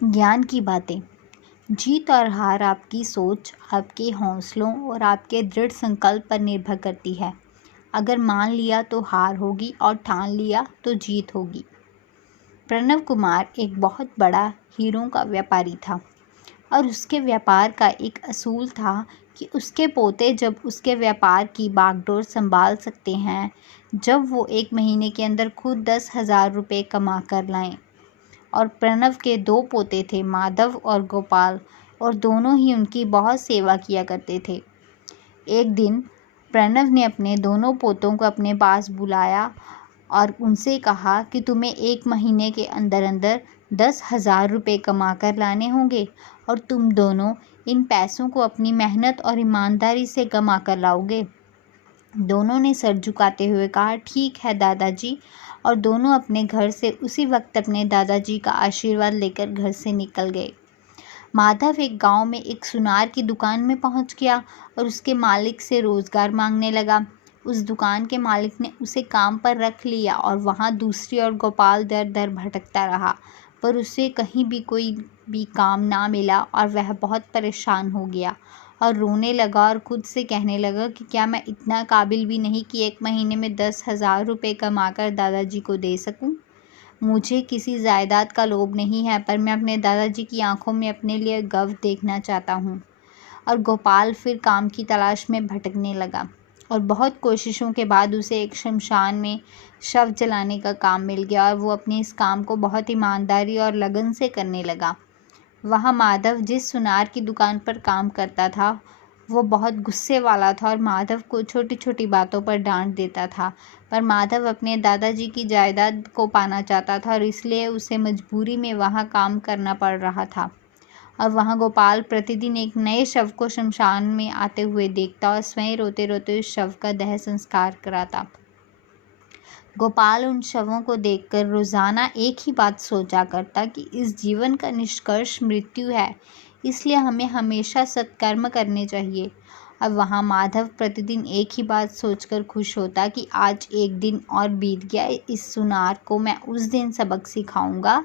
ज्ञान की बातें। जीत और हार आपकी सोच, आपके हौसलों और आपके दृढ़ संकल्प पर निर्भर करती है। अगर मान लिया तो हार होगी और ठान लिया तो जीत होगी। प्रणव कुमार एक बहुत बड़ा हीरों का व्यापारी था और उसके व्यापार का एक असूल था कि उसके पोते जब उसके व्यापार की बागडोर संभाल सकते हैं, जब वो 1 महीने के अंदर खुद 10,000 रुपये कमा कर लाएं। और प्रणव के 2 पोते थे, माधव और गोपाल, और दोनों ही उनकी बहुत सेवा किया करते थे। एक दिन प्रणव ने अपने दोनों पोतों को अपने पास बुलाया और उनसे कहा कि तुम्हें 1 महीने के अंदर अंदर 10,000 रुपये कमा कर लाने होंगे और तुम दोनों इन पैसों को अपनी मेहनत और ईमानदारी से कमा कर लाओगे। दोनों ने सर झुकाते हुए कहा, ठीक है दादाजी, और दोनों अपने घर से उसी वक्त अपने दादाजी का आशीर्वाद लेकर घर से निकल गए। माधव एक गांव में एक सुनार की दुकान में पहुंच गया और उसके मालिक से रोजगार मांगने लगा। उस दुकान के मालिक ने उसे काम पर रख लिया और वहां दूसरी ओर गोपाल दर दर भटकता रहा, पर उसे कहीं भी कोई भी काम ना मिला और वह बहुत परेशान हो गया और रोने लगा और खुद से कहने लगा कि क्या मैं इतना काबिल भी नहीं कि 1 महीने में 10,000 रुपये कमाकर दादाजी को दे सकूं। मुझे किसी जायदाद का लोभ नहीं है, पर मैं अपने दादाजी की आंखों में अपने लिए गर्व देखना चाहता हूँ। और गोपाल फिर काम की तलाश में भटकने लगा और बहुत कोशिशों के बाद उसे एक शमशान में शव जलाने का काम मिल गया और वो अपने इस काम को बहुत ईमानदारी और लगन से करने लगा। वहाँ माधव जिस सुनार की दुकान पर काम करता था, वो बहुत गुस्से वाला था और माधव को छोटी छोटी बातों पर डांट देता था। पर माधव अपने दादाजी की जायदाद को पाना चाहता था और इसलिए उसे मजबूरी में वहाँ काम करना पड़ रहा था। और वहाँ गोपाल प्रतिदिन एक नए शव को शमशान में आते हुए देखता और स्वयं रोते रोते उस शव का दाह संस्कार कराता। गोपाल उन शवों को देखकर रोज़ाना एक ही बात सोचा करता कि इस जीवन का निष्कर्ष मृत्यु है, इसलिए हमें हमेशा सत्कर्म करने चाहिए। अब वहाँ माधव प्रतिदिन एक ही बात सोचकर खुश होता कि आज एक दिन और बीत गया, इस सुनार को मैं उस दिन सबक सिखाऊंगा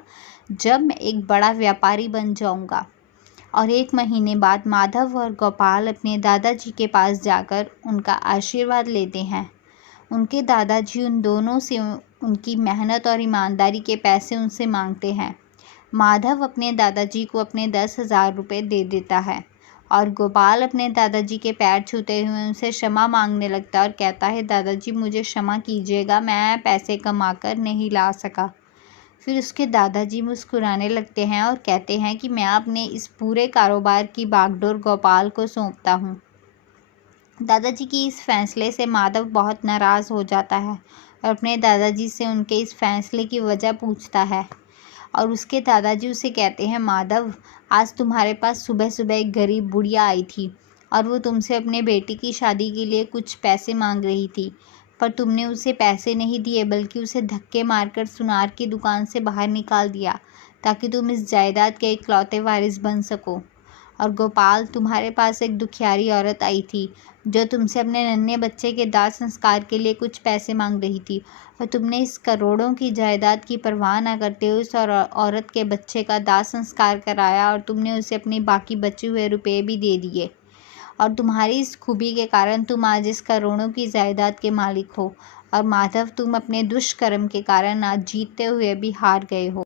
जब मैं एक बड़ा व्यापारी बन जाऊंगा। और 1 महीने बाद माधव और गोपाल अपने दादाजी के पास जाकर उनका आशीर्वाद लेते हैं। उनके दादाजी उन दोनों से उनकी मेहनत और ईमानदारी के पैसे उनसे मांगते हैं। माधव अपने दादाजी को अपने 10,000 रुपये दे देता है और गोपाल अपने दादाजी के पैर छूते हुए उनसे क्षमा मांगने लगता है और कहता है, दादाजी मुझे क्षमा कीजिएगा, मैं पैसे कमाकर नहीं ला सका। फिर उसके दादाजी मुस्कुराने लगते हैं और कहते हैं कि मैं अपने इस पूरे कारोबार की बागडोर गोपाल को सौंपता हूँ। दादाजी की इस फैसले से माधव बहुत नाराज़ हो जाता है और अपने दादाजी से उनके इस फैसले की वजह पूछता है। और उसके दादाजी उसे कहते हैं, माधव, आज तुम्हारे पास सुबह सुबह एक गरीब बुढ़िया आई थी और वो तुमसे अपने बेटी की शादी के लिए कुछ पैसे मांग रही थी, पर तुमने उसे पैसे नहीं दिए बल्कि उसे धक्के मारकर सुनार की दुकान से बाहर निकाल दिया ताकि तुम इस जायदाद के इकलौते वारिस बन सको। और गोपाल, तुम्हारे पास एक दुखियारी औरत आई थी जो तुमसे अपने नन्हे बच्चे के दाह संस्कार के लिए कुछ पैसे मांग रही थी और तुमने इस करोड़ों की जायदाद की परवाह न करते हुए उस औरत के बच्चे का दाह संस्कार कराया और तुमने उसे अपने बाकी बचे हुए रुपये भी दे दिए। और तुम्हारी इस खूबी के कारण तुम आज इस करोड़ों की जायदाद के मालिक हो। और माधव, तुम अपने दुष्कर्म के कारण आज जीतते हुए भी हार गए हो।